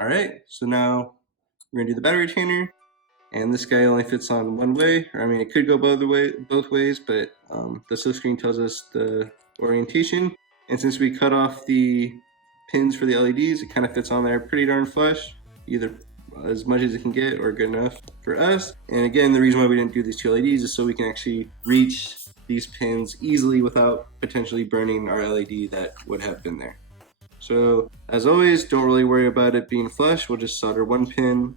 Alright, so now we're gonna do the battery retainer, and this guy only fits on one way, or I mean it could go both ways, but the silkscreen tells us the orientation, and since we cut off the pins for the LEDs, it kind of fits on there pretty darn flush, either as much as it can get or good enough for us. And again, the reason why we didn't do these two LEDs is so we can actually reach these pins easily without potentially burning our LED that would have been there. So as always, don't really worry about it being flush. We'll just solder one pin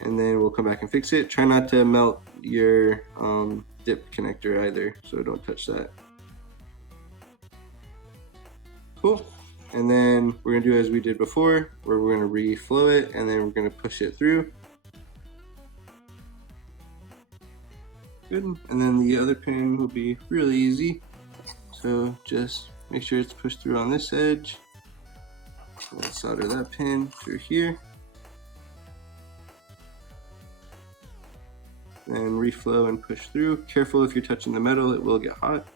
and then we'll come back and fix it. Try not to melt your dip connector either, so don't touch that. Cool. And then we're gonna do as we did before, where we're gonna reflow it and then we're gonna push it through. Good. And then the other pin will be really easy. So just make sure it's pushed through on this edge. Let's solder that pin through here. Then reflow and push through. Careful if you're touching the metal, it will get hot.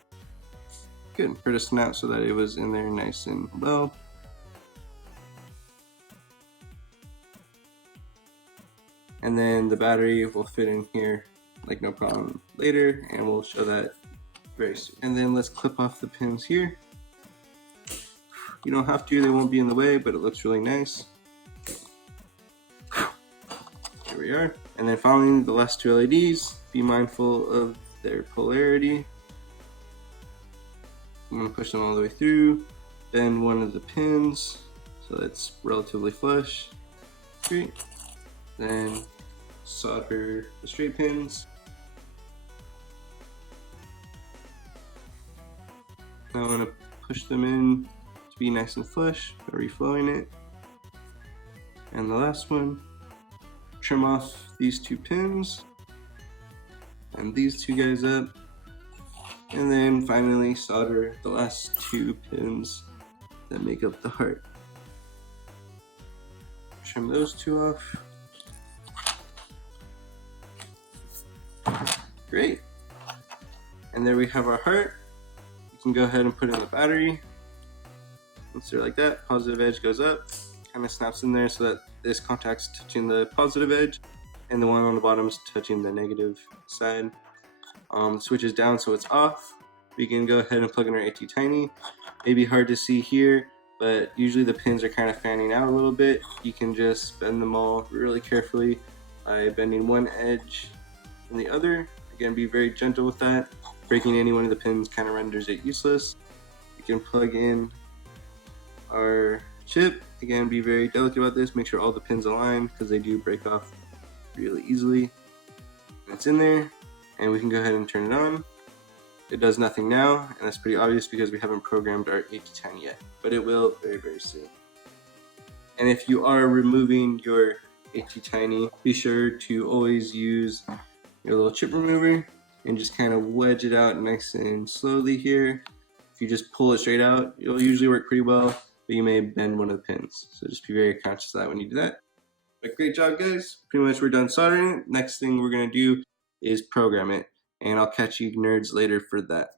Good, for it to snap so that it was in there nice and well. And then the battery will fit in here like no problem later, and we'll show that very soon. And then let's clip off the pins here. You don't have to, they won't be in the way, but it looks really nice. Here we are. And then finally, the last two LEDs, be mindful of their polarity. I'm gonna push them all the way through, bend one of the pins so it's relatively flush. Great. Then solder the straight pins. Now I'm gonna push them in to be nice and flush by reflowing it. And the last one, trim off these two pins and these two guys up. And then finally solder the last two pins that make up the heart. Trim those two off. Great. And there we have our heart. You can go ahead and put in the battery. Insert like that, positive edge goes up, kind of snaps in there so that this contact's touching the positive edge and the one on the bottom is touching the negative side. Switch is down so it's off. We can go ahead and plug in our AT Tiny. Maybe hard to see here, but usually the pins are kind of fanning out a little bit. You can just bend them all really carefully by bending one edge and the other. Again, be very gentle with that. Breaking any one of the pins kind of renders it useless. We can plug in our chip. Again, be very delicate about this. Make sure all the pins align because they do break off really easily. That's in there, and we can go ahead and turn it on. It does nothing now, and that's pretty obvious because we haven't programmed our AT Tiny yet, but it will very, very soon. And if you are removing your AT Tiny, be sure to always use your little chip remover and just kind of wedge it out nice and slowly here. If you just pull it straight out, it'll usually work pretty well, but you may bend one of the pins. So just be very conscious of that when you do that. But great job, guys. Pretty much we're done soldering it. Next thing we're gonna do is program it, and I'll catch you nerds later for that.